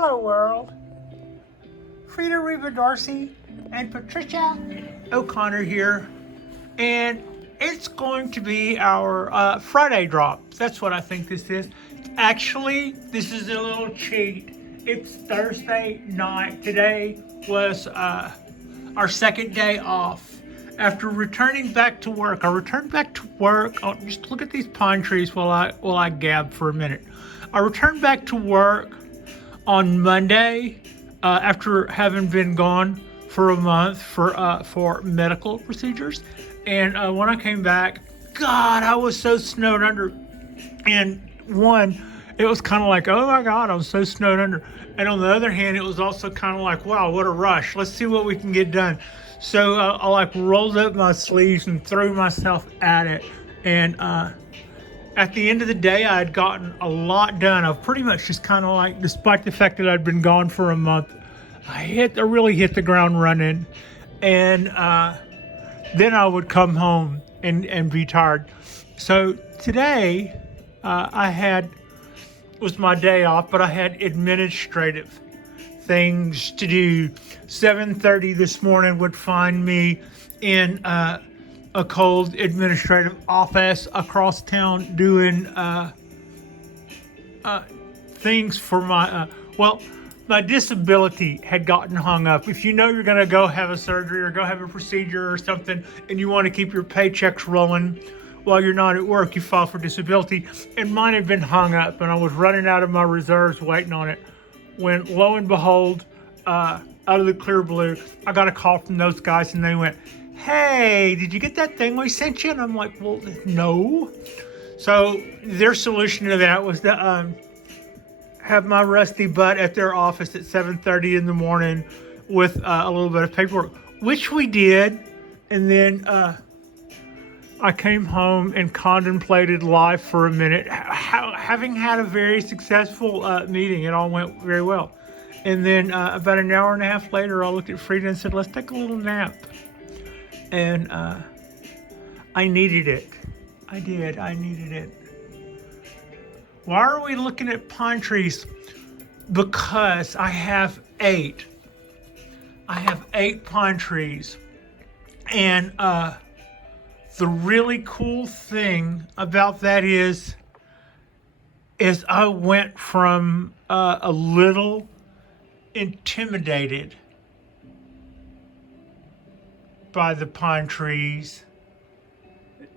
Hello world. Frida Reba Darcy and Patricia O'Connor here, and it's going to be our Friday drop. That's what I think this is. Actually, this is a little cheat. It's Thursday night. Today was our second day off. After returning back to work, I returned back to work. Oh, just look at these pine trees while I gab for a minute. I returned back to work on Monday after having been gone for a month for medical procedures. And when I came back, God, I was so snowed under. And one, it was kind of like, oh my God, I'm so snowed under. And on the other hand, it was also kind of like, wow, what a rush. Let's see what we can get done. So I rolled up my sleeves and threw myself at it. And at the end of the day, I had gotten a lot done. I've pretty much just kind of like, despite the fact that I'd been gone for a month, I really hit the ground running. And then I would come home and be tired. So today, was my day off, but I had administrative things to do. 7:30 this morning would find me in a cold administrative office across town doing things for my my disability had gotten hung up. If you know you're going to go have a surgery or go have a procedure or something and you want to keep your paychecks rolling while you're not at work, you file for disability. And mine had been hung up and I was running out of my reserves waiting on it when, lo and behold, out of the clear blue, I got a call from those guys and they went, hey, did you get that thing we sent you? And I'm like, well, no. So their solution to that was to have my rusty butt at their office at 7:30 in the morning with a little bit of paperwork, which we did. And then I came home and contemplated life for a minute. Having had a very successful meeting, it all went very well. And then about an hour and a half later, I looked at Frida and said, let's take a little nap. And I needed it. I did. I needed it. Why are we looking at pine trees? Because I have 8. I have 8 pine trees. And the really cool thing about that is I went from a little intimidated by the pine trees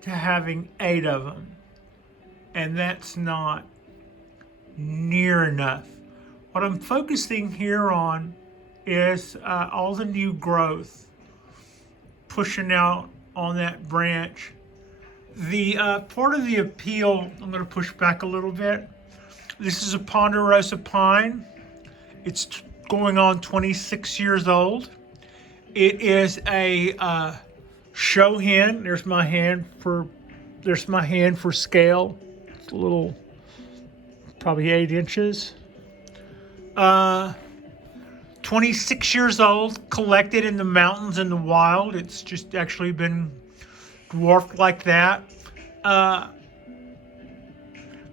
to having 8 of them. And that's not near enough. What I'm focusing here on is all the new growth pushing out on that branch. The part of the appeal, I'm going to push back a little bit. This is a Ponderosa Pine. It's going on 26 years old. It is a show hen. There's my hand for scale. It's a little, probably 8 inches. 26 years old, collected in the mountains in the wild. It's just actually been dwarfed like that.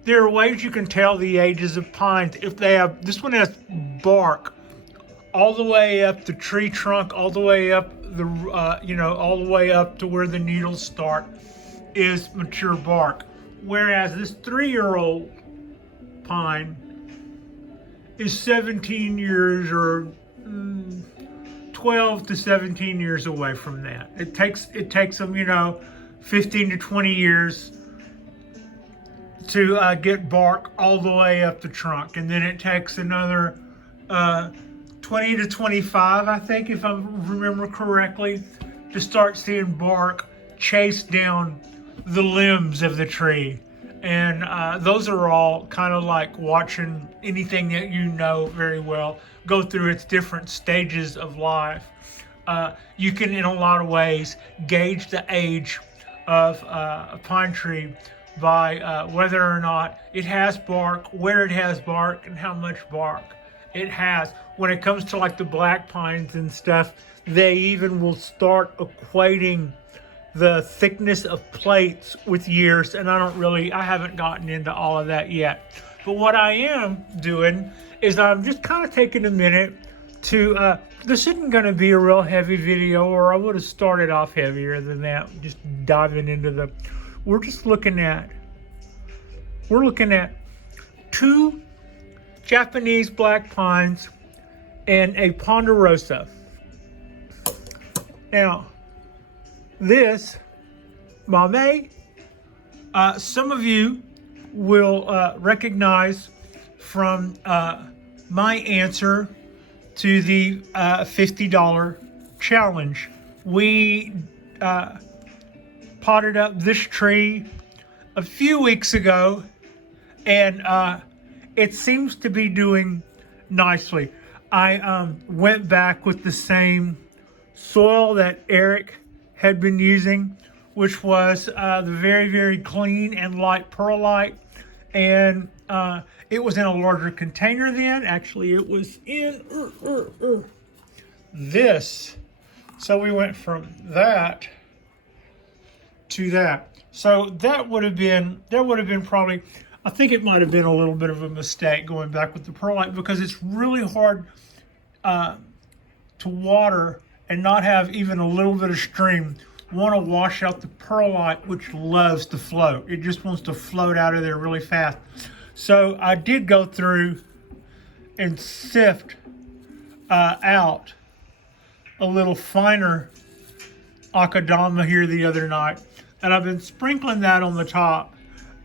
There are ways you can tell the ages of pines. If they have, this one has bark all the way up the tree trunk, all the way up all the way up to where the needles start is mature bark. Whereas this 3-year-old pine is 17 years or 12 to 17 years away from that. It takes them, 15 to 20 years to get bark all the way up the trunk. And then it takes another 20 to 25, I think, if I remember correctly, to start seeing bark chase down the limbs of the tree. And those are all kind of like watching anything that you know very well go through its different stages of life. You can, in a lot of ways, gauge the age of a pine tree by whether or not it has bark, where it has bark, and how much bark it has. When it comes to like the black pines and stuff, they even will start equating the thickness of plates with years, and I haven't gotten into all of that yet. But what I am doing is I'm just kind of taking a minute to, this isn't going to be a real heavy video, or I would have started off heavier than that, just diving into we're looking at 2 Japanese black pines and a Ponderosa. Now, this Mame, some of you will recognize from my answer to the $50 challenge. We potted up this tree a few weeks ago, and it seems to be doing nicely. I went back with the same soil that Eric had been using, which was the very, very clean and light perlite, and it was in a larger container then. Actually, it was in this. So we went from that to that. So that would have been probably, I think it might have been a little bit of a mistake going back with the perlite, because it's really hard to water and not have even a little bit of stream. Want to wash out the perlite, which loves to float. It just wants to float out of there really fast. So I did go through and sift out a little finer akadama here the other night, and I've been sprinkling that on the top.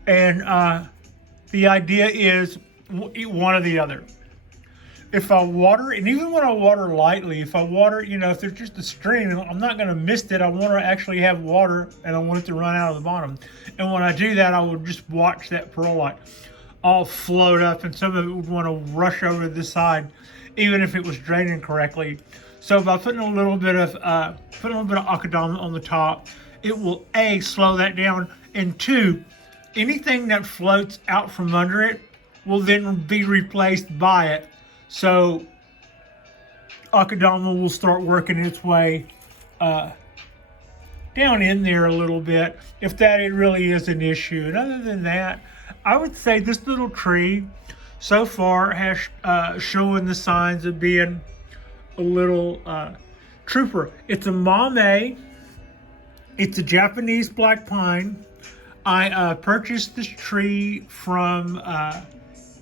And the idea is one or the other. If I water, and even when I water lightly, if I water, if there's just a stream, I'm not going to mist it. I want to actually have water, and I want it to run out of the bottom. And when I do that, I will just watch that perlite all float up, and some of it would want to rush over to this side, even if it was draining correctly. So by putting a little bit of akadama on the top, it will A, slow that down, and 2, anything that floats out from under it will then be replaced by it. So akadama will start working its way down in there a little bit, if that it really is an issue. And other than that, I would say this little tree so far has showing the signs of being a little trooper. It's a Mame. It's a Japanese black pine. I purchased this tree from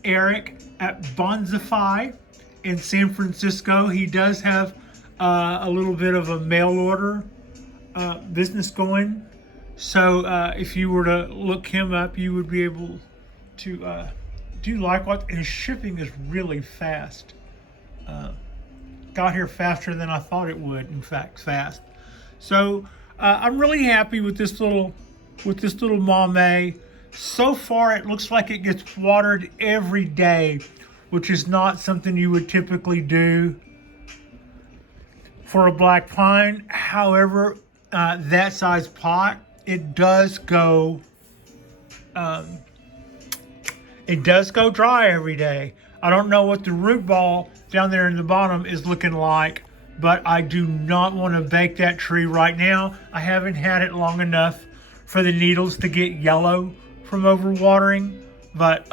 Eric at Bonsai in San Francisco. He does have a little bit of a mail order business going. So if you were to look him up, you would be able to do likewise. And his shipping is really fast. Got here faster than I thought it would. In fact, fast. So I'm really happy with this little Mame. So far, it looks like it gets watered every day, which is not something you would typically do for a black pine. However, that size pot, it does go dry every day. I don't know what the root ball down there in the bottom is looking like, but I do not want to bake that tree right now. I haven't had it long enough for the needles to get yellow from overwatering. But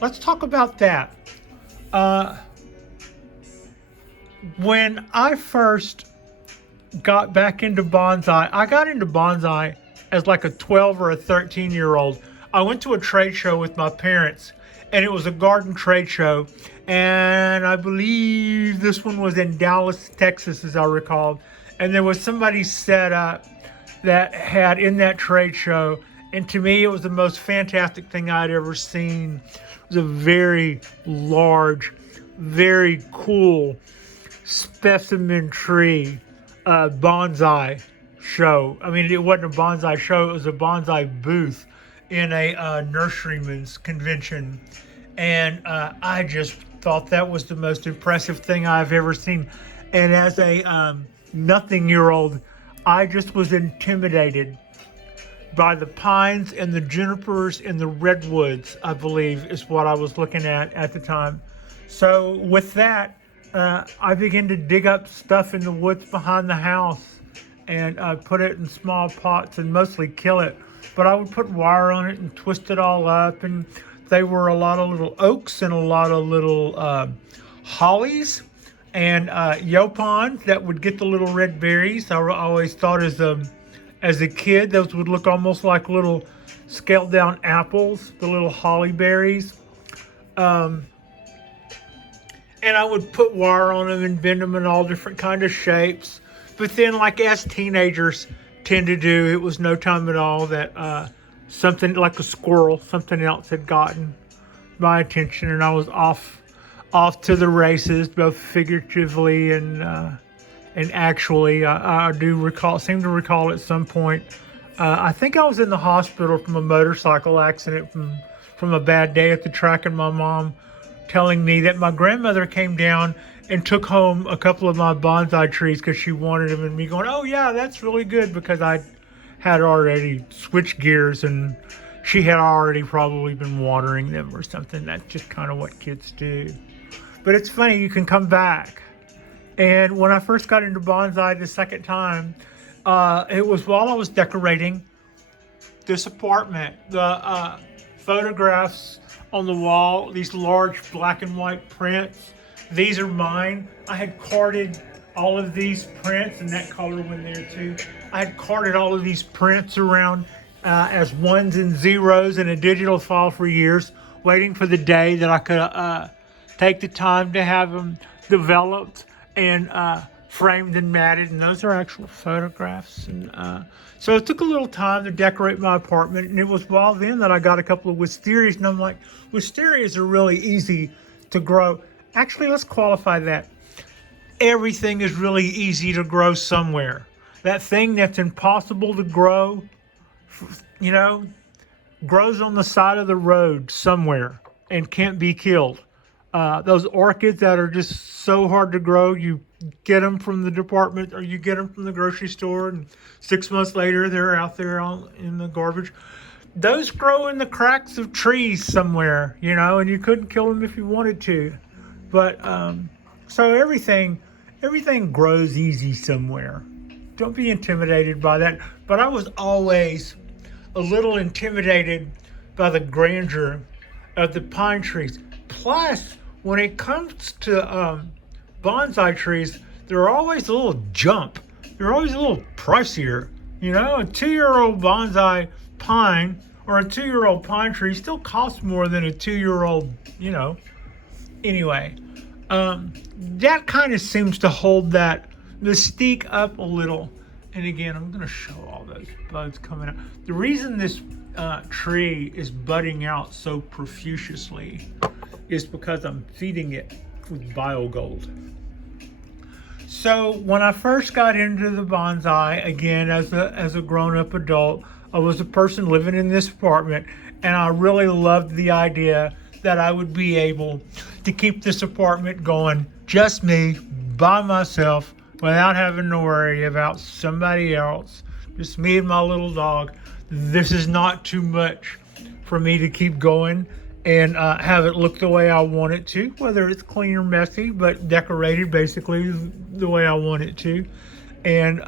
let's talk about that. When I first got back into bonsai, I got into bonsai as like a 12 or a 13-year-old. I went to a trade show with my parents, and it was a garden trade show. And I believe this one was in Dallas, Texas, as I recall. And there was somebody set up that had in that trade show. And to me, it was the most fantastic thing I'd ever seen. It was a very large, very cool specimen tree bonsai show. I mean, it wasn't a bonsai show, it was a bonsai booth in a nurseryman's convention. And I just thought that was the most impressive thing I've ever seen. And as a nothing-year-old, I just was intimidated by the pines and the junipers and the redwoods, I believe is what I was looking at the time. So with that, I began to dig up stuff in the woods behind the house and put it in small pots and mostly kill it. But I would put wire on it and twist it all up and They were a lot of little oaks and a lot of little hollies and yopons that would get the little red berries. I always thought as a kid, those would look almost like little scaled down apples, the little holly berries. And I would put wire on them and bend them in all different kind of shapes. But then, like as teenagers tend to do, it was no time at all that something like a squirrel, something else had gotten my attention, and I was off to the races, both figuratively and actually. I seem to recall at some point. I think I was in the hospital from a motorcycle accident from a bad day at the track, and my mom telling me that my grandmother came down and took home a couple of my bonsai trees because she wanted them, and me going, oh yeah, that's really good, because I had already switched gears and she had already probably been watering them or something. That's just kind of what kids do. But it's funny, you can come back. And when I first got into bonsai the second time, it was while I was decorating this apartment. The photographs on the wall, these large black and white prints, these are mine. I had carded all of these prints, and that color went there too. I had carded all of these prints around as ones and zeros in a digital file for years, waiting for the day that I could take the time to have them developed and framed and matted. And those are actual photographs. And so it took a little time to decorate my apartment, and it was while then that I got a couple of wisterias, and I'm like, wisterias are really easy to grow. Actually, let's qualify that. Everything is really easy to grow somewhere. That thing that's impossible to grow, grows on the side of the road somewhere and can't be killed. Those orchids that are just so hard to grow, you get them from the department or you get them from the grocery store, and 6 months later they're out there in the garbage. Those grow in the cracks of trees somewhere, and you couldn't kill them if you wanted to. But so everything grows easy somewhere. Don't be intimidated by that. But I was always a little intimidated by the grandeur of the pine trees. Plus, when it comes to bonsai trees, they're always a little jump. They're always a little pricier. A 2-year-old bonsai pine or a 2-year-old pine tree still costs more than a 2-year-old, Anyway, that kind of seems to hold that mystique up a little. And again, I'm going to show all those buds coming out. The reason this tree is budding out so profusely is because I'm feeding it with biogold. So when I first got into the bonsai, again, as a grown-up adult, I was a person living in this apartment, and I really loved the idea that I would be able to keep this apartment going, just me, by myself, without having to worry about somebody else, just me and my little dog. This is not too much for me to keep going and have it look the way I want it to, whether it's clean or messy, but decorated basically the way I want it to. And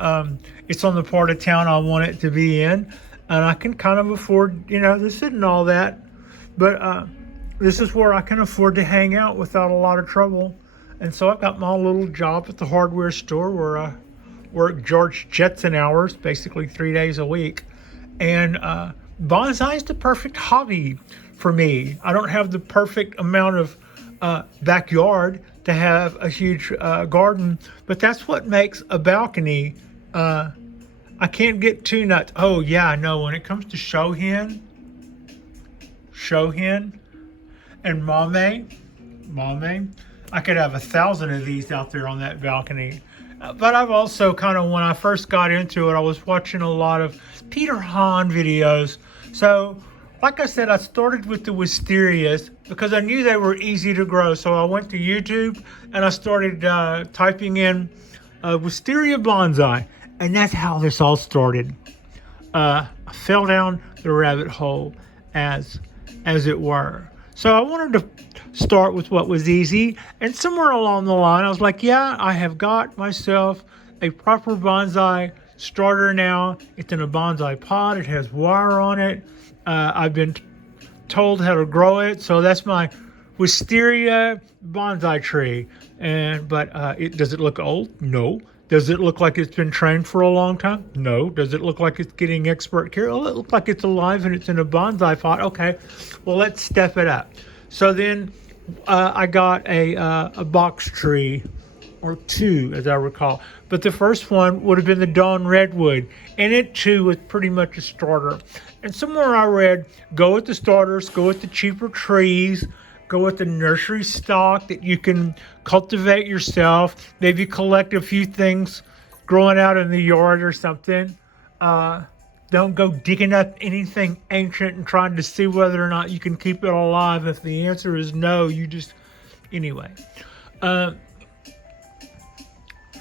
it's on the part of town I want it to be in, and I can kind of afford, this isn't all that, but this is where I can afford to hang out without a lot of trouble. And so I've got my little job at the hardware store where I work George Jetson hours, basically 3 days a week. And bonsai is the perfect hobby for me. I don't have the perfect amount of backyard to have a huge garden, but that's what makes a balcony. I can't get too nuts. Oh yeah, I know. When it comes to shohin, and mame, I could have 1,000 of these out there on that balcony. But I've also when I first got into it, I was watching a lot of Peter Hahn videos. So, like I said, I started with the wisterias because I knew they were easy to grow. So I went to YouTube and I started typing in wisteria bonsai. And that's how this all started. I fell down the rabbit hole, as it were. So I wanted to start with what was easy, and somewhere along the line, I was like, yeah, I have got myself a proper bonsai starter now. It's in a bonsai pot. It has wire on it. I've been told how to grow it. So that's my wisteria bonsai tree. But does it look old? No. Does it look like it's been trained for a long time? No. Does it look like it's getting expert care? Well, it looks like it's alive and it's in a bonsai pot. Okay, well, let's step it up. So then I got a box tree, or two, as I recall. But the first one would have been the Dawn Redwood, and it too was pretty much a starter. And somewhere I read, go with the starters, go with the cheaper trees, go with the nursery stock that you can cultivate yourself, maybe collect a few things growing out in the yard or something. Don't go digging up anything ancient and trying to see whether or not you can keep it alive. If the answer is no, you just... Anyway.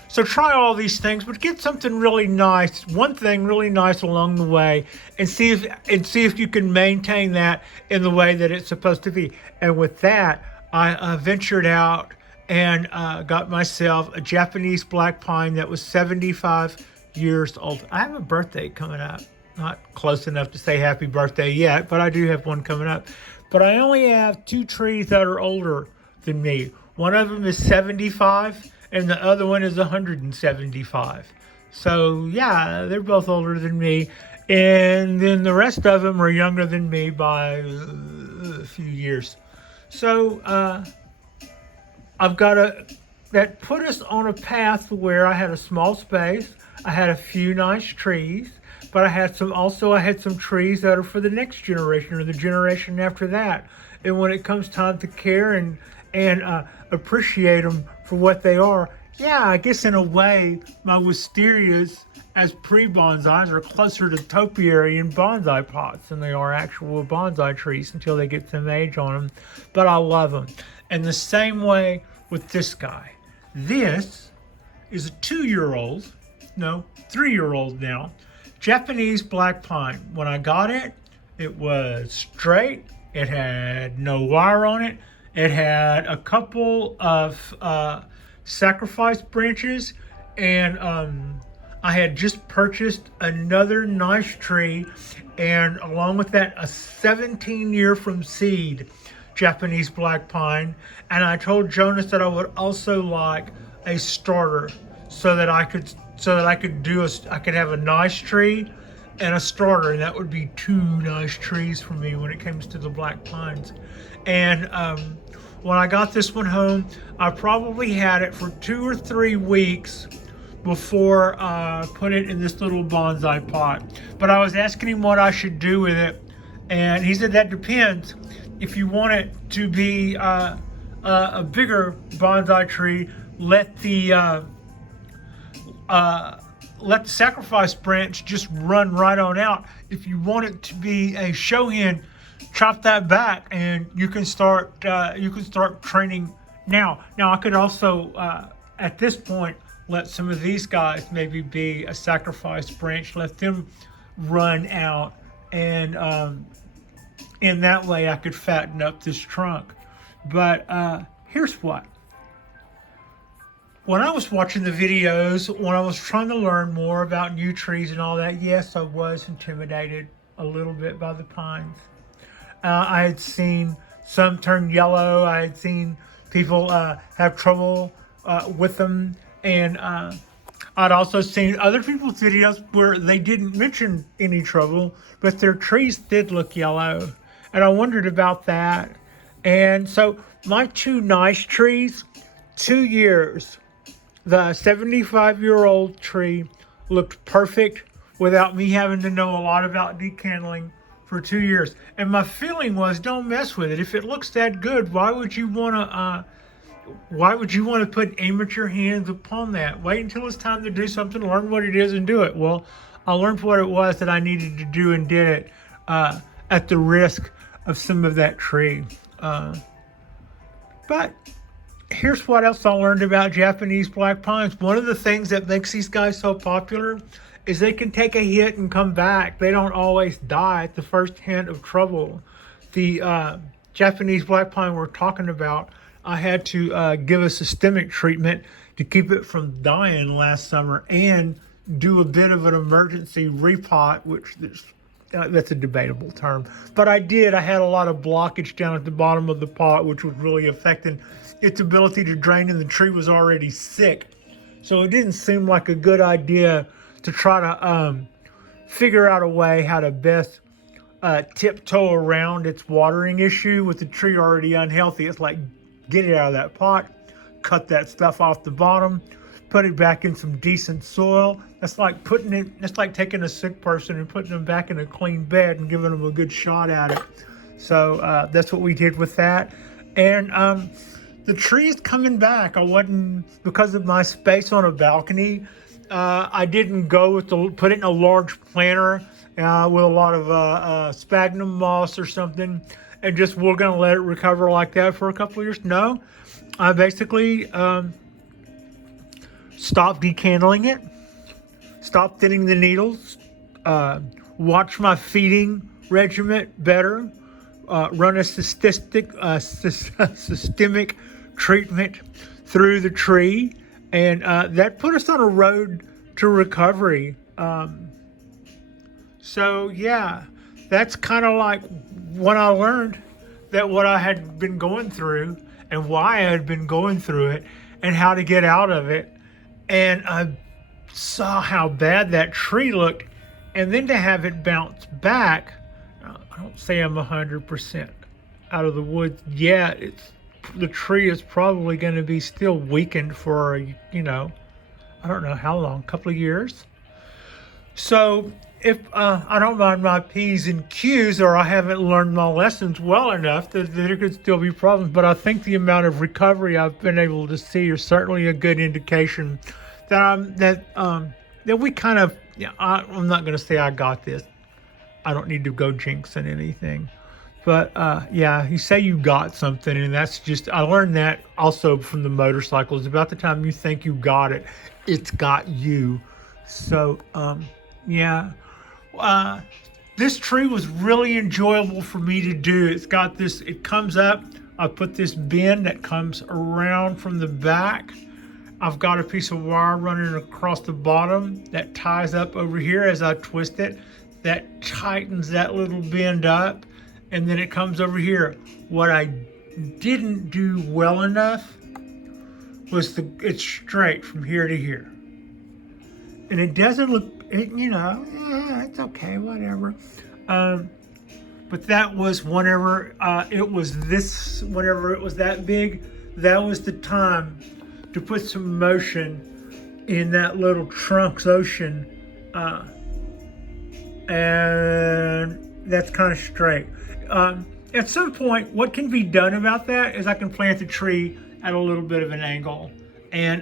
So try all these things, but get something really nice, one thing really nice along the way, and see if you can maintain that in the way that it's supposed to be. And with that, I ventured out and got myself a Japanese black pine that was 75 years old. I have a birthday coming up. Not close enough to say happy birthday yet, but I do have one coming up. But I only have two trees that are older than me. One of them is 75. And the other one is 175. So yeah, they're both older than me. And then the rest of them are younger than me by a few years. So that put us on a path where I had a small space. I had a few nice trees, but I had some trees that are for the next generation or the generation after that. And when it comes time to care and appreciate them for what they are, yeah, I guess in a way, my wisterias as pre-bonsais are closer to topiary and bonsai pots than they are actual bonsai trees until they get some age on them. But I love them. And the same way with this guy. This is a 2-year-old, no, 3-year-old now, Japanese black pine. When I got it, it was straight. It had no wire on it. It had a couple of sacrifice branches, and I had just purchased another nice tree, and along with that, a 17-year from seed Japanese black pine. And I told Jonas that I would also like a starter so that I could have a nice tree and a starter, and that would be 2 nice trees for me when it comes to the black pines. And when I got this one home, I probably had it for 2 or 3 weeks before I put it in this little bonsai pot. But I was asking him what I should do with it, and he said that depends. If you want it to be a bigger bonsai tree, let the sacrifice branch just run right on out. If you want it to be a show hen, chop that back, and you can start training now. Now I could also at this point let some of these guys maybe be a sacrifice branch, let them run out, and in that way I could fatten up this trunk. But here's what. When I was watching the videos, when I was trying to learn more about new trees and all that, yes, I was intimidated a little bit by the pines. I had seen some turn yellow. I had seen people have trouble with them. And I'd also seen other people's videos where they didn't mention any trouble, but their trees did look yellow. And I wondered about that. And so my 2 nice trees, 2 years. The 75-year-old tree looked perfect without me having to know a lot about decandling for 2 years. And my feeling was, don't mess with it. If it looks that good, why would you want to put amateur hands upon that? Wait until it's time to do something, learn what it is, and do it. Well, I learned what it was that I needed to do and did it at the risk of some of that tree. But here's what else I learned about Japanese black pines. One of the things that makes these guys so popular is they can take a hit and come back. They don't always die at the first hint of trouble. The Japanese black pine we're talking about, I had to give a systemic treatment to keep it from dying last summer and do a bit of an emergency repot, which there's that's a debatable term. But I had a lot of blockage down at the bottom of the pot, which was really affecting its ability to drain, and the tree was already sick. So it didn't seem like a good idea to try to figure out a way how to best tiptoe around its watering issue with the tree already unhealthy. It's like, get it out of that pot, cut that stuff off the bottom, put it back in some decent soil. That's like taking a sick person and putting them back in a clean bed and giving them a good shot at it. So that's what we did with that. And the tree is coming back. Because of my space on a balcony, I didn't go with put it in a large planter with a lot of sphagnum moss or something, and we're going to let it recover like that for a couple of years. No, I basically stopped decandling it, stopped thinning the needles, watch my feeding regimen better, run a systemic treatment through the tree, and that put us on a road to recovery. So yeah, that's kind of like when I learned that what I had been going through and why I had been going through it and how to get out of it. And I saw how bad that tree looked, and then to have it bounce back. I don't say I'm 100% out of the woods yet. The tree is probably going to be still weakened for, I don't know how long, a couple of years. So if I don't mind my P's and Q's, or I haven't learned my lessons well enough, that there could still be problems. But I think the amount of recovery I've been able to see is certainly a good indication that we kind of, I'm not going to say I got this. I don't need to go jinxing anything. But you say you got something, and that's I learned that also from the motorcycles. About the time you think you got it, it's got you. So, this tree was really enjoyable for me to do. It comes up, I put this bend that comes around from the back. I've got a piece of wire running across the bottom that ties up over here as I twist it. That tightens that little bend up. And then it comes over here. What I didn't do well enough was it's straight from here to here. And it doesn't look, it's okay, whatever. But that was whenever it was that big, that was the time to put some motion in that little trunks ocean. And that's kind of straight. At some point, what can be done about that is I can plant the tree at a little bit of an angle, and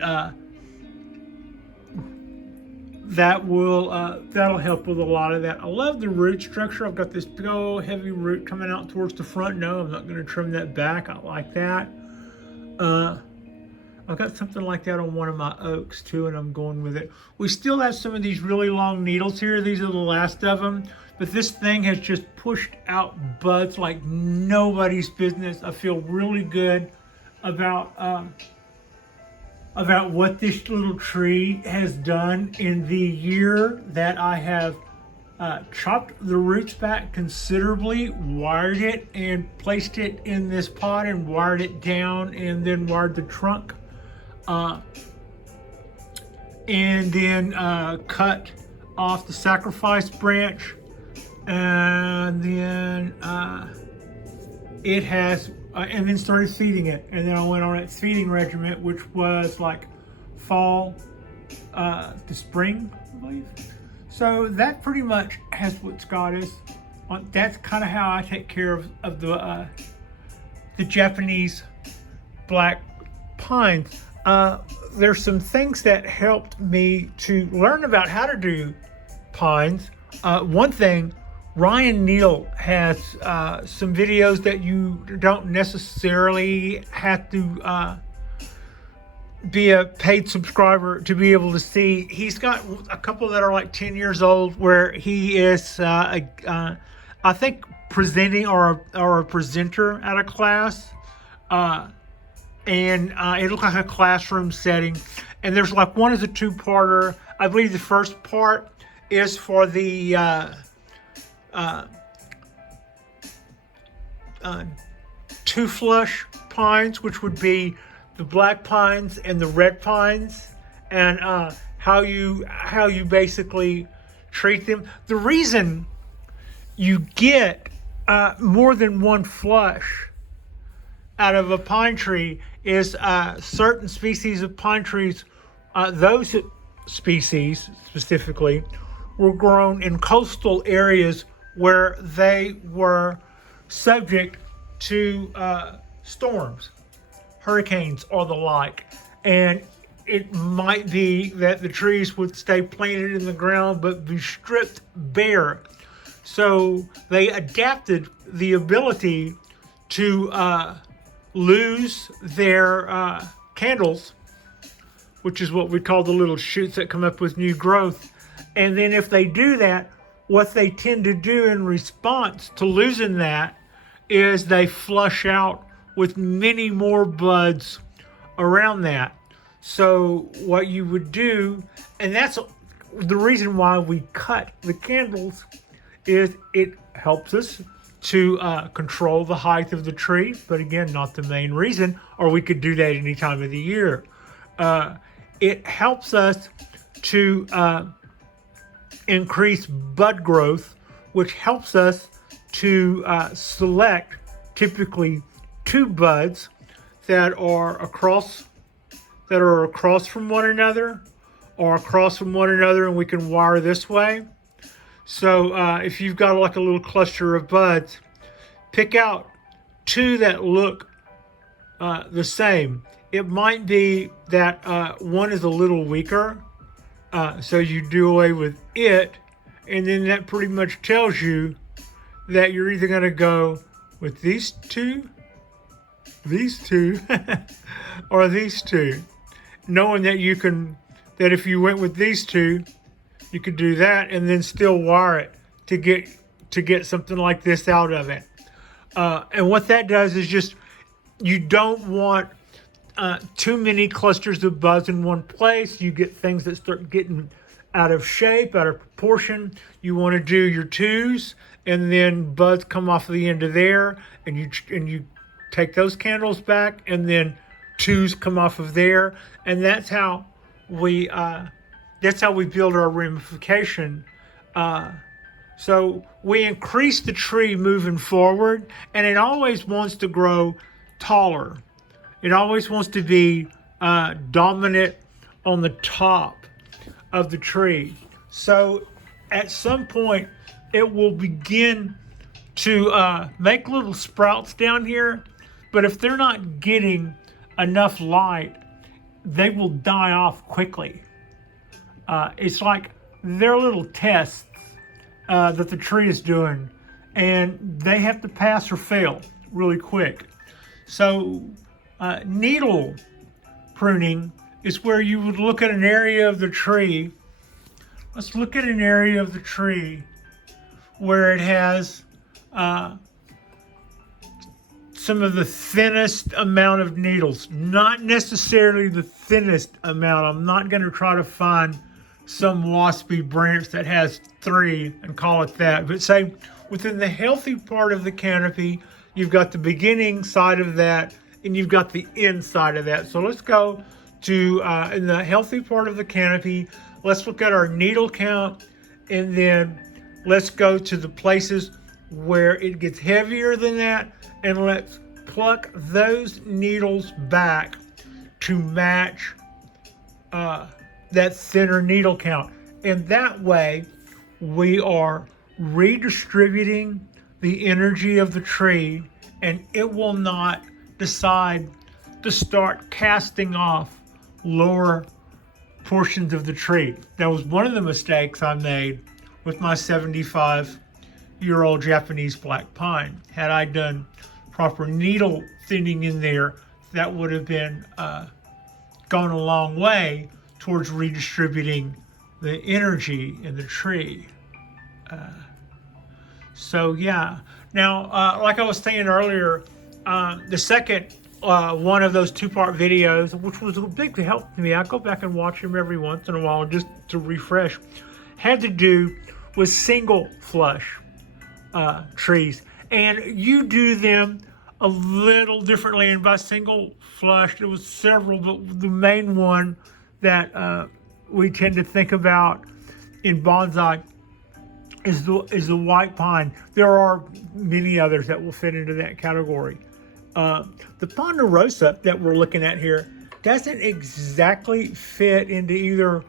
that'll help with a lot of that. I love the root structure. I've got this big old heavy root coming out towards the front. No, I'm not going to trim that back. I like that. I've got something like that on one of my oaks too, and I'm going with it. We still have some of these really long needles here. These are the last of them. But this thing has just pushed out buds like nobody's business. I feel really good about what this little tree has done in the year that I have chopped the roots back considerably, wired it, and placed it in this pot, and wired it down, and then wired the trunk, and then cut off the sacrifice branch. And then it has, and then started feeding it. And then I went on its feeding regimen, which was like fall to spring, I believe. So that pretty much has what Scott is. That's kind of how I take care of the Japanese black pines. There's some things that helped me to learn about how to do pines. One thing, Ryan Neal has some videos that you don't necessarily have to be a paid subscriber to be able to see. He's got a couple that are like 10 years old where he is, I think, presenting or a presenter at a class. And it looks like a classroom setting. And there's like one is a two-parter. I believe the first part is for the uh, two flush pines, which would be the black pines and the red pines, and how you basically treat them. The reason you get more than one flush out of a pine tree is certain species of pine trees, those species specifically, were grown in coastal areas where they were subject to storms, hurricanes, or the like. And it might be that the trees would stay planted in the ground but be stripped bare. So they adapted the ability to lose their candles, which is what we call the little shoots that come up with new growth. And then if they do that, what they tend to do in response to losing that is they flush out with many more buds around that. So what you would do, and that's the reason why we cut the candles, is it helps us to control the height of the tree, but again, not the main reason, or we could do that any time of the year. It helps us to increase bud growth, which helps us to select typically two buds that are across from one another, or across from one another, and we can wire this way. So if you've got like a little cluster of buds, pick out two that look the same. It might be that one is a little weaker, so you do away with it, and then that pretty much tells you that you're either going to go with these two, or these two, knowing that that if you went with these two, you could do that and then still wire it to get something like this out of it. And what that does is just, you don't want too many clusters of buds in one place. You get things that start getting out of shape, out of proportion. You want to do your twos, and then buds come off the end of there, and you take those candles back, and then twos come off of there, and that's how we build our ramification. So we increase the tree moving forward, and it always wants to grow taller. It always wants to be dominant on the top of the tree. So at some point, it will begin to make little sprouts down here, but if they're not getting enough light, they will die off quickly. It's like they're little tests that the tree is doing, and they have to pass or fail really quick. So needle pruning is where you would look at an area of the tree. Let's look at an area of the tree where it has some of the thinnest amount of needles. Not necessarily the thinnest amount. I'm not going to try to find some waspy branch that has 3 and call it that. But say within the healthy part of the canopy, you've got the beginning side of that, and you've got the inside of that. So let's go to, in the healthy part of the canopy, let's look at our needle count, and then let's go to the places where it gets heavier than that, and let's pluck those needles back to match that thinner needle count. And that way, we are redistributing the energy of the tree, and it will not decide to start casting off lower portions of the tree. That was one of the mistakes I made with my 75-year-old Japanese black pine. Had I done proper needle thinning in there, that would have been gone a long way towards redistributing the energy in the tree. So yeah. Now, like I was saying earlier, the second one of those 2-part videos, which was a big help to me, I go back and watch them every once in a while just to refresh, had to do with single flush trees. And you do them a little differently. And by single flush, there was several, but the main one that we tend to think about in bonsai is the white pine. There are many others that will fit into that category. The Ponderosa that we're looking at here doesn't exactly fit into either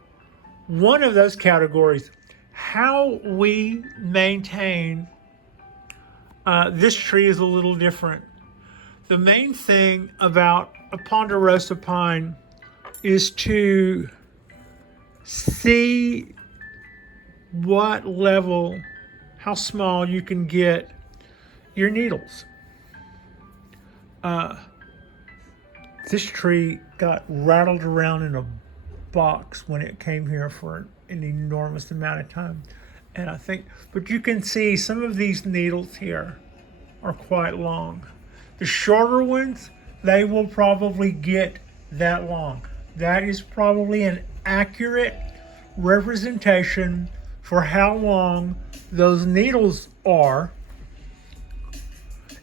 one of those categories. How we maintain this tree is a little different. The main thing about a Ponderosa pine is to see what level, how small you can get your needles. This tree got rattled around in a box when it came here for an enormous amount of time. And I think, but you can see some of these needles here are quite long. The shorter ones, they will probably get that long. That is probably an accurate representation for how long those needles are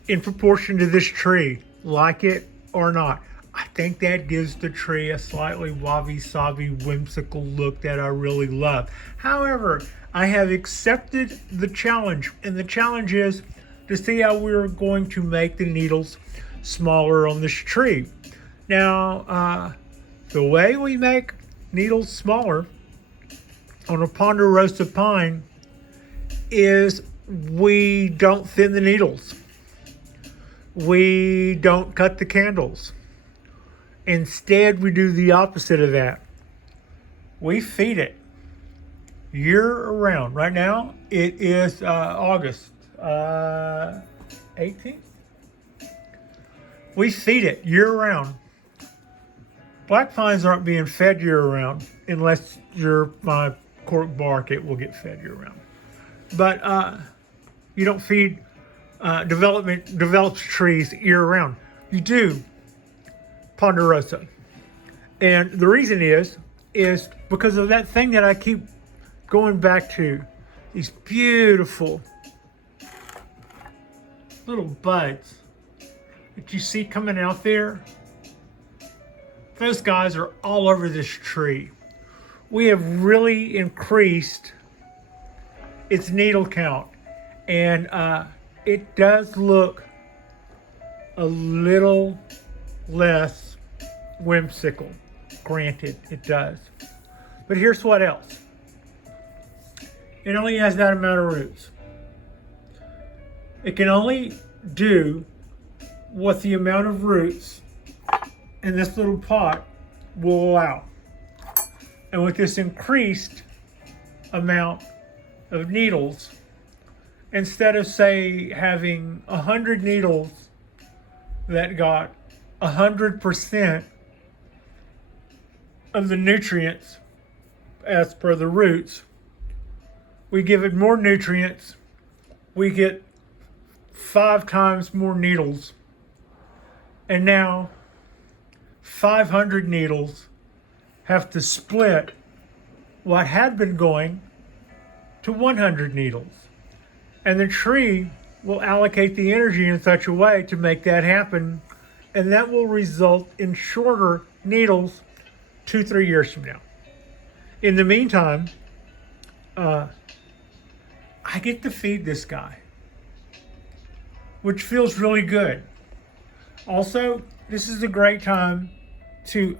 in proportion to this tree, like it or not. I think that gives the tree a slightly wabi-sabi, whimsical look that I really love. However, I have accepted the challenge, and the challenge is to see how we're going to make the needles smaller on this tree. Now, the way we make needles smaller on a Ponderosa pine is we don't thin the needles. We don't cut the candles. Instead, we do the opposite of that. We feed it year around. Right now, it is August 18th. We feed it year round. Black pines aren't being fed year round unless you're my cork bark, it will get fed year round. But you don't feed develops trees year round. You do Ponderosa. And the reason is because of that thing that I keep going back to. These beautiful little buds that you see coming out there. Those guys are all over this tree. We have really increased its needle count, and it does look a little less whimsical. Granted, it does. But here's what else. It only has that amount of roots. It can only do what the amount of roots in this little pot will allow. And with this increased amount of needles, instead of say having 100 needles that got 100% of the nutrients as per the roots, we give it more nutrients, we get 5 times more needles, and now 500 needles have to split what had been going to 100 needles. And the tree will allocate the energy in such a way to make that happen, and that will result in shorter needles 2-3 years from now. In the meantime, I get to feed this guy, which feels really good. Also, this is a great time to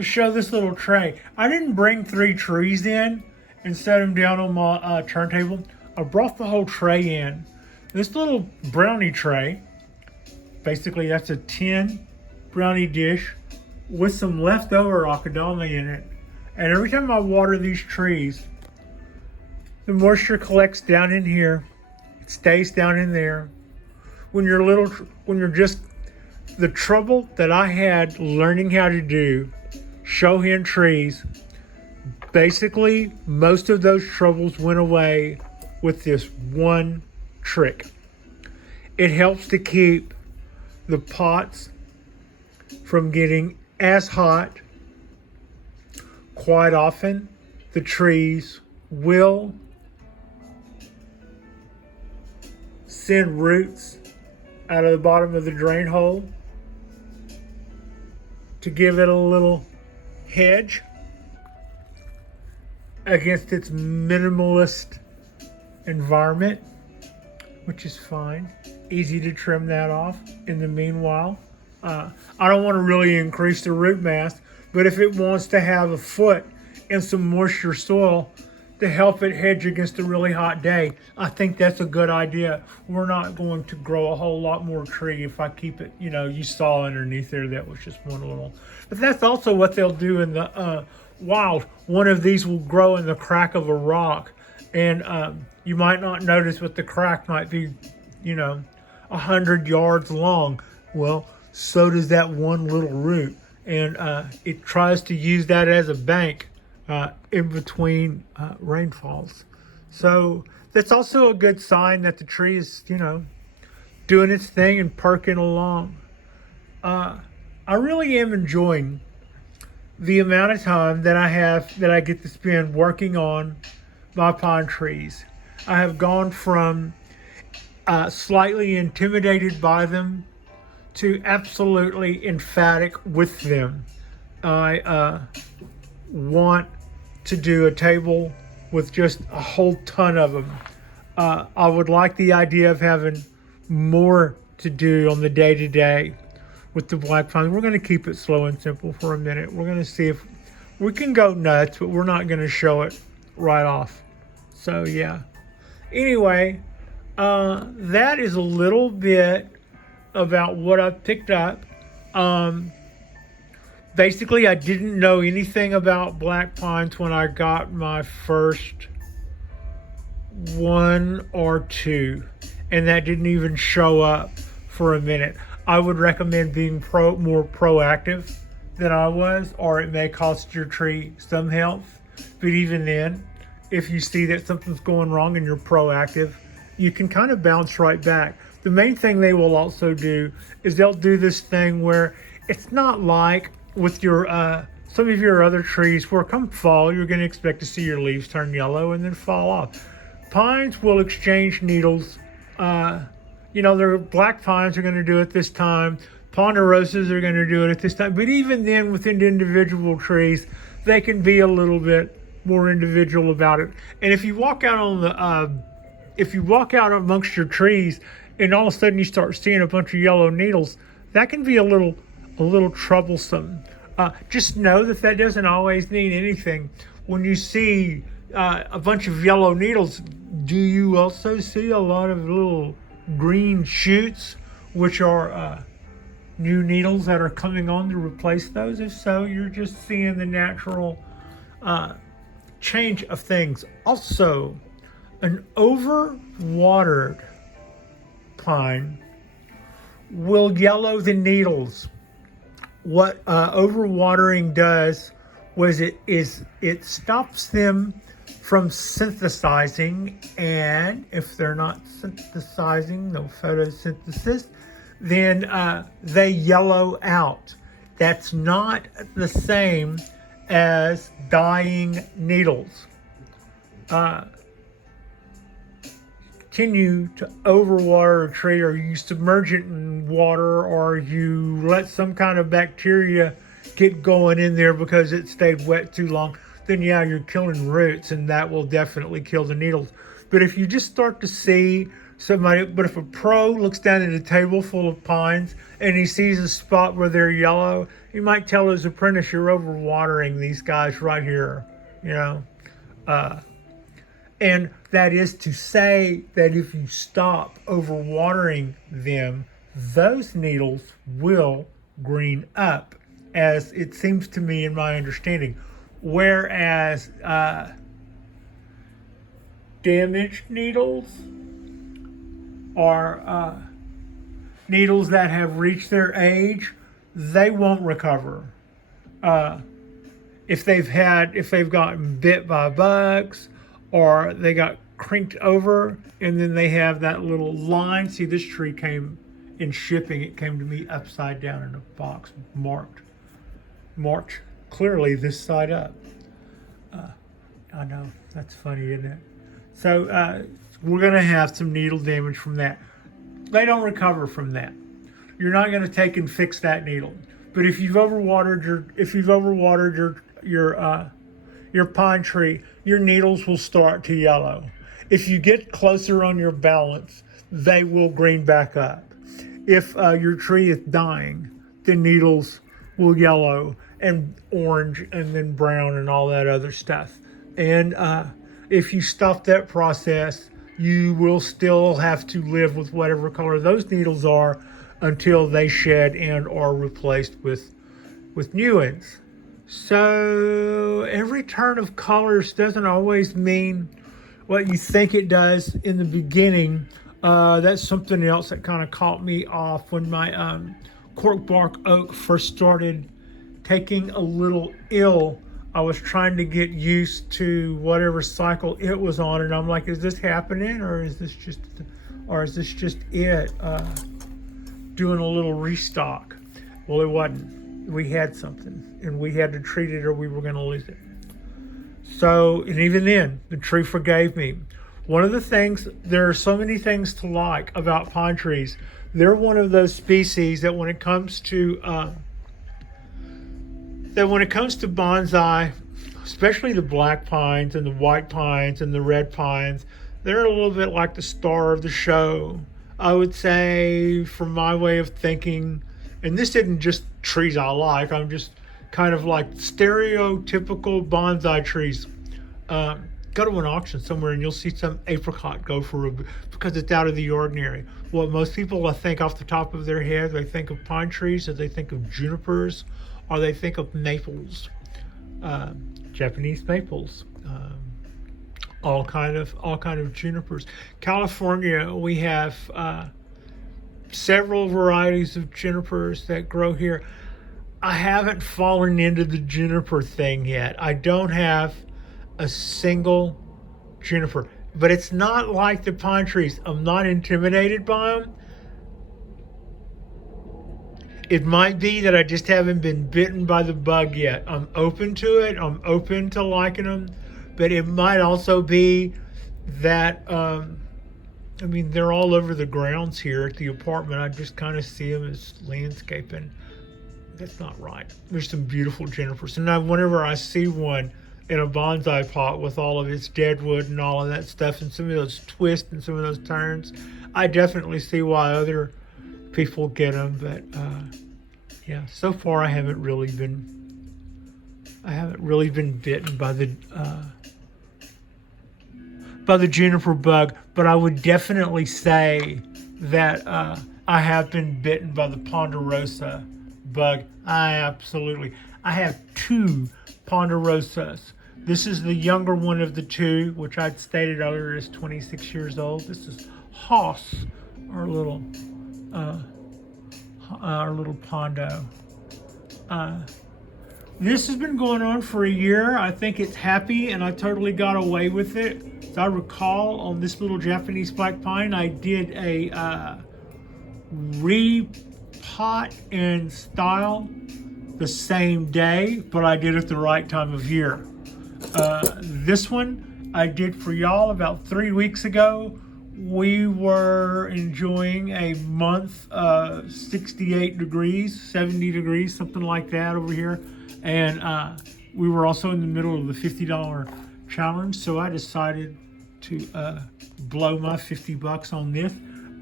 show this little tray. I didn't bring 3 trees in and set them down on my turntable. I brought the whole tray in. This little brownie tray, basically that's a tin brownie dish with some leftover akadame in it. And every time I water these trees, the moisture collects down in here. It stays down in there. When you're just, the trouble that I had learning how to do show hen trees, basically most of those troubles went away with this one trick. It helps to keep the pots from getting as hot. Quite often the trees will send roots out of the bottom of the drain hole to give it a little hedge against its minimalist environment, which is fine. Easy to trim that off. In the meanwhile, I don't want to really increase the root mass, but if it wants to have a foot in some moisture soil to help it hedge against a really hot day, I think that's a good idea. We're not going to grow a whole lot more tree if I keep it, you saw underneath there, that was just one little. But that's also what they'll do in the wild. One of these will grow in the crack of a rock, and you might not notice, but the crack might be, 100 yards long. Well, so does that one little root, and it tries to use that as a bank in between rainfalls. So that's also a good sign that the tree is, doing its thing and perking along. I really am enjoying the amount of time that I get to spend working on my pine trees. I have gone from slightly intimidated by them to absolutely emphatic with them. I want to do a table with just a whole ton of them. I would like the idea of having more to do on the day-to-day with the black pine. We're going to keep it slow and simple for a minute. We're going to see if we can go nuts, but we're not going to show it right off. So yeah. Anyway, that is a little bit about what I've picked up. Basically, I didn't know anything about black pines when I got my first one or two, and that didn't even show up for a minute. I would recommend being more proactive than I was, or it may cost your tree some health. But even then, if you see that something's going wrong and you're proactive, you can kind of bounce right back. The main thing they will also do is they'll do this thing where it's not like with your some of your other trees where come fall you're going to expect to see your leaves turn yellow and then fall off. Pines will exchange needles. Their black pines are going to do it this time. Ponderosas are going to do it at this time. But even then, within individual trees, they can be a little bit more individual about it. And if you walk out amongst your trees and all of a sudden you start seeing a bunch of yellow needles, that can be a little troublesome. Just know that doesn't always mean anything. When you see a bunch of yellow needles, do you also see a lot of little green shoots, which are new needles that are coming on to replace those? If so, you're just seeing the natural change of things. Also, an overwatered pine will yellow the needles. What overwatering does was it stops them from synthesizing, and if they're not synthesizing, no photosynthesis, then they yellow out. That's not the same as dying needles. Continue to overwater a tree, or you submerge it in water, or you let some kind of bacteria get going in there because it stayed wet too long, then yeah, you're killing roots, and that will definitely kill the needles. But if you just start to see if a pro looks down at a table full of pines and he sees a spot where they're yellow, he might tell his apprentice, you're overwatering these guys right here, and that is to say that if you stop overwatering them, those needles will green up, as it seems to me in my understanding. Whereas damaged needles are needles that have reached their age, they won't recover. If they've gotten bit by bugs, or they got crinked over and then they have that little line. See, this tree came in shipping. It came to me upside down in a box marked clearly this side up. I know, that's funny, isn't it? So we're going to have some needle damage from that. they don't recover from that. You're not going to take and fix that needle. But if you've overwatered your pine tree, your needles will start to yellow. If you get closer on your balance, they will green back up. If your tree is dying, the needles will yellow and orange and then brown and all that other stuff. And if you stop that process, you will still have to live with whatever color those needles are until they shed and are replaced with new ones. So every turn of colors doesn't always mean what you think it does in the beginning. That's something else that kind of caught me off when my cork bark oak first started taking a little ill. I was trying to get used to whatever cycle it was on, and I'm like, is this happening, or is this just it doing a little restock? Well, it wasn't. We had something, and we had to treat it, or we were going to lose it. So, and even then, the tree forgave me. One of the things, there are so many things to like about pine trees. They're one of those species that when it comes to bonsai, especially the black pines and the white pines and the red pines, they're a little bit like the star of the show. I would say, from my way of thinking, and this isn't just trees I like, I'm just kind of like stereotypical bonsai trees. Go to an auction somewhere and you'll see some apricot go for because it's out of the ordinary. What most people, I think, off the top of their head, they think of pine trees, or they think of junipers, or they think of maples, Japanese maples, all kind of junipers. California, we have several varieties of junipers that grow here. I haven't fallen into the juniper thing yet. I don't have a single juniper, but it's not like the pine trees. I'm not intimidated by them. It might be that I just haven't been bitten by the bug yet. I'm open to it. I'm open to liking them, but it might also be that, they're all over the grounds here at the apartment. I just kind of see them as landscaping. That's not right. There's some beautiful junipers. And now whenever I see one in a bonsai pot with all of its dead wood and all of that stuff and some of those twists and some of those turns, I definitely see why other people get them. But yeah, so far I haven't really been bitten by the juniper bug. But I would definitely say that I have been bitten by the Ponderosa bug. I have two Ponderosas. This is the younger one of the two, which I'd stated earlier is 26 years old. This is Hoss, our little Pondo. This has been going on for a year. I think it's happy, and I totally got away with it. As I recall, on this little Japanese black pine, I did a repot and style the same day, but I did it the right time of year. This one I did for y'all about 3 weeks ago. We were enjoying a month, 68 degrees, 70 degrees, something like that over here. And we were also in the middle of the $50 challenge, so I decided to blow my $50 on this.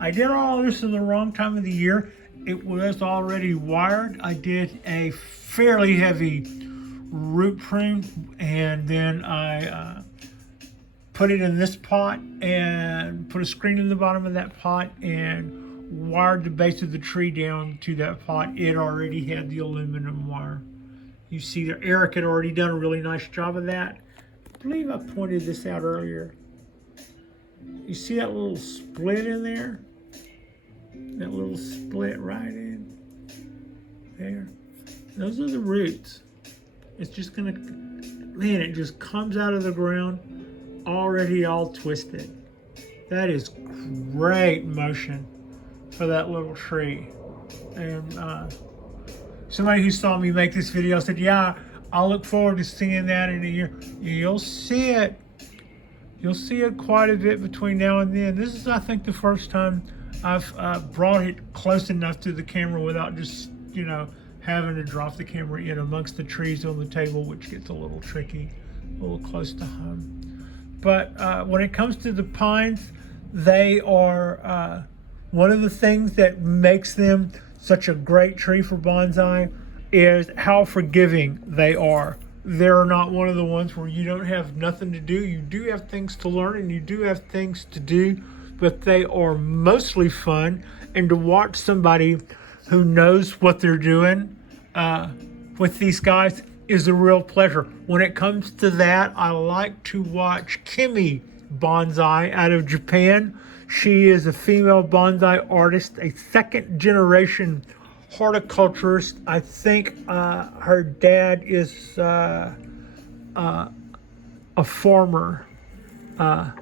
I did all this in the wrong time of the year. It was already wired. I did a fairly heavy root prune, and then I put it in this pot and put a screen in the bottom of that pot and wired the base of the tree down to that pot. It already had the aluminum wire. You see that Eric had already done a really nice job of that. I believe I pointed this out earlier. You see that little split in there? That little split right in there. Those are the roots. It's just gonna, man, it just comes out of the ground already all twisted. That is great motion for that little tree. And somebody who saw me make this video said, yeah, I'll look forward to seeing that in a year. You'll see it. You'll see it quite a bit between now and then. This is, I think, the first time I've brought it close enough to the camera without just, having to drop the camera in amongst the trees on the table, which gets a little tricky, a little close to home. But when it comes to the pines, they are one of the things that makes them such a great tree for bonsai is how forgiving they are. They're not one of the ones where you don't have nothing to do. You do have things to learn and you do have things to do, but they are mostly fun. And to watch somebody who knows what they're doing with these guys is a real pleasure. When it comes to that, I like to watch Kimi Bonsai out of Japan. She is a female bonsai artist, a second generation horticulturist. I think her dad is a farmer. I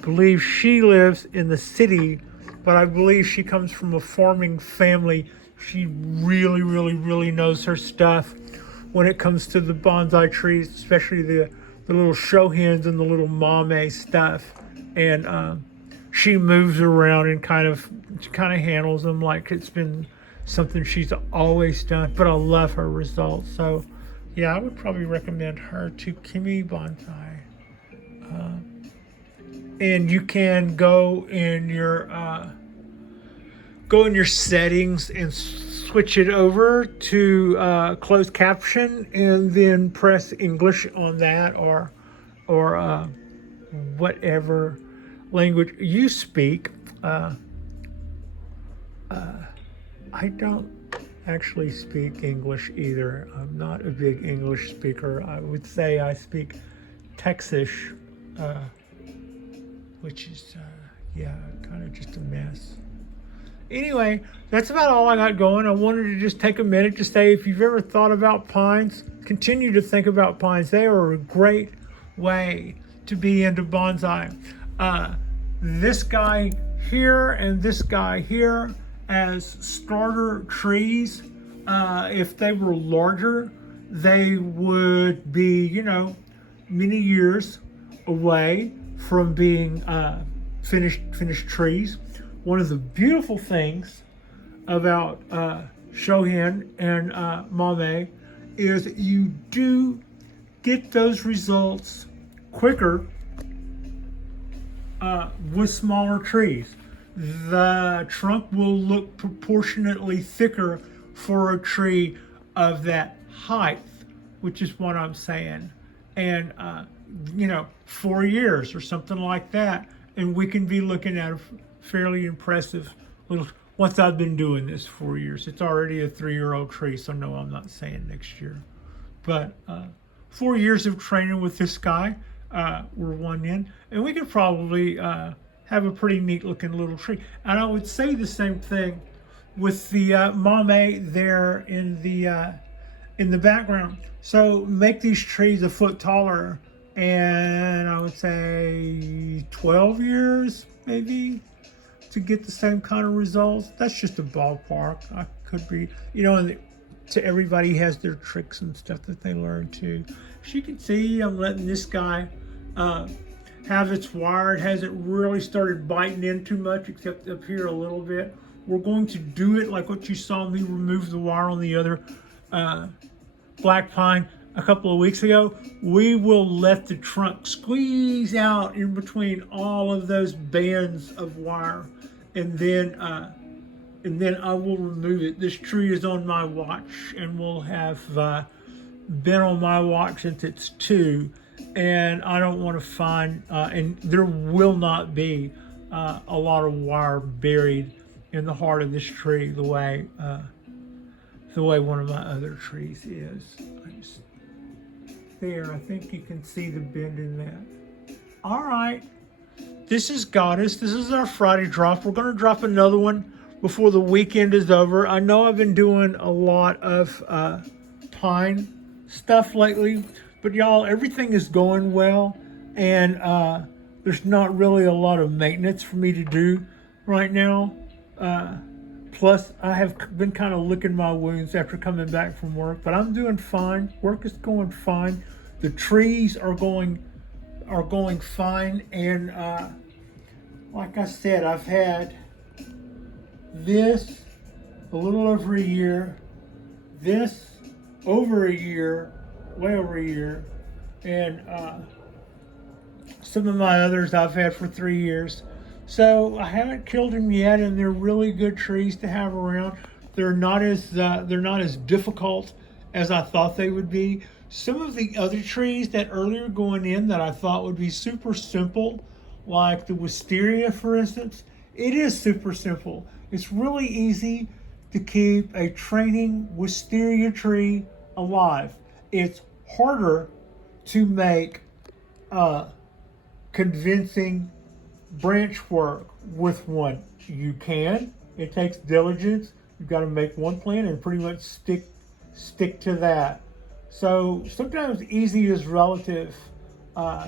believe she lives in the city, but I believe she comes from a farming family. She really, really, really knows her stuff when it comes to the bonsai trees, especially the little shohens and the little mame stuff. And she moves around and kind of handles them like it's been something she's always done. But I love her results. So yeah, I would probably recommend her to Kimi Bonsai. And you can go in your settings and switch it over to closed caption, and then press English on that, or whatever language you speak. I don't actually speak English either. I'm not a big English speaker. I would say I speak Texish, which is, kind of just a mess. Anyway, that's about all I got going. I wanted to just take a minute to say, if you've ever thought about pines, continue to think about pines. They are a great way to be into bonsai. This guy here and this guy here as starter trees, if they were larger, they would be, many years away from being finished trees. One of the beautiful things about shohen and mame is that you do get those results quicker with smaller trees. The trunk will look proportionately thicker for a tree of that height, which is what I'm saying. And 4 years or something like that, and we can be looking at a fairly impressive little. Once I've been doing this 4 years, it's already a 3-year-old tree, so no, I'm not saying next year. But 4 years of training with this guy, we're one in, and we could probably have a pretty neat looking little tree. And I would say the same thing with the mame there in the background. So make these trees a foot taller, and I would say 12 years maybe to get the same kind of results. That's just a ballpark. I could be, and to everybody has their tricks and stuff that they learn too. As you can see, I'm letting this guy have its wire. It hasn't really started biting in too much, except up here a little bit. We're going to do it like what you saw me remove the wire on the other black pine a couple of weeks ago. We will let the trunk squeeze out in between all of those bands of wire, and then I will remove it. This tree is on my watch and will have been on my watch since it's 2, and I don't want to find and there will not be a lot of wire buried in the heart of this tree the way one of my other trees is. There, I think you can see the bend in that. All right, this is Goddess. This is our Friday drop. We're going to drop another one before the weekend is over. I know I've been doing a lot of pine stuff lately, but y'all, everything is going well, and there's not really a lot of maintenance for me to do right now. Plus, I have been kind of licking my wounds after coming back from work, but I'm doing fine. Work is going fine. The trees are going fine, and like I said, I've had this a little over a year, this over a year, way over a year, and some of my others I've had for 3 years. So I haven't killed them yet, and they're really good trees to have around. They're not as difficult as I thought they would be. Some of the other trees that earlier going in that I thought would be super simple, like the wisteria, for instance, it is super simple. It's really easy to keep a training wisteria tree alive. It's harder to make convincing branch work with one. You can. It takes diligence. You've got to make one plan and pretty much stick to that. So sometimes easy is relative.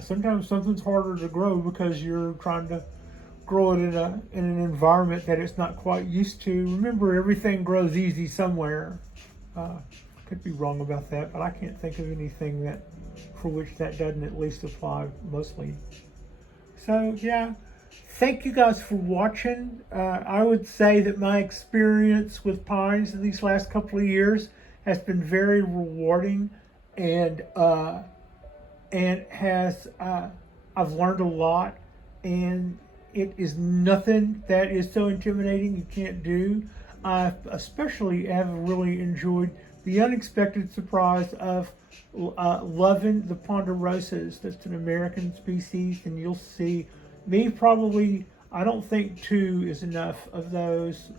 Sometimes something's harder to grow because you're trying to grow it in an environment that it's not quite used to. Remember, everything grows easy somewhere. Could be wrong about that, but I can't think of anything that for which that doesn't at least apply mostly. So yeah, thank you guys for watching. I would say that my experience with pines in these last couple of years has been very rewarding, and has I've learned a lot, and it is nothing that is so intimidating you can't do. I especially have really enjoyed the unexpected surprise of loving the Ponderosas. That's an American species, and you'll see me probably, I don't think 2 is enough of those.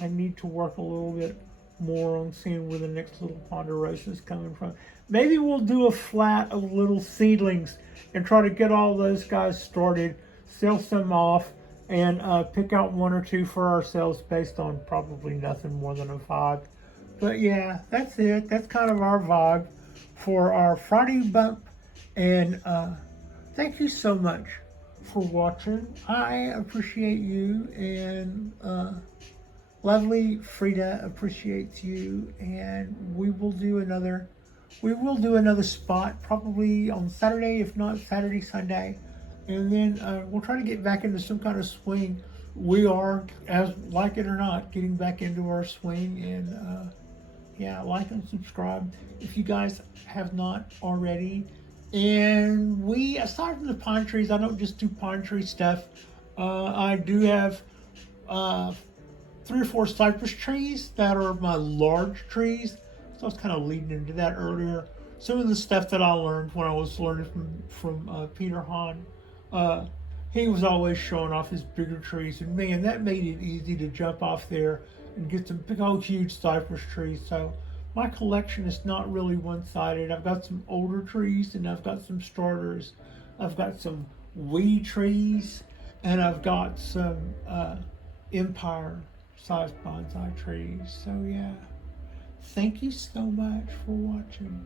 I need to work a little bit more on seeing where the next little Ponderosa is coming from. Maybe we'll do a flat of little seedlings and try to get all those guys started, sell some off, and pick out 1 or 2 for ourselves based on probably nothing more than a vibe. But yeah, that's it. That's kind of our vibe for our Friday bump. And thank you so much for watching. I appreciate you, and lovely Frida appreciates you, and we will do another spot probably on Saturday, if not Saturday, Sunday. And then we'll try to get back into some kind of swing. We are, as like it or not, getting back into our swing. And yeah, like and subscribe if you guys have not already. And aside from the pine trees, I don't just do pine tree stuff. I do have 3 or 4 cypress trees that are my large trees. So I was kind of leading into that earlier. Some of the stuff that I learned when I was learning from Peter Hahn, he was always showing off his bigger trees, and man, that made it easy to jump off there and get some big old huge cypress trees. So my collection is not really one-sided. I've got some older trees, and I've got some starters. I've got some wee trees, and I've got some empire-sized bonsai trees. So yeah, thank you so much for watching.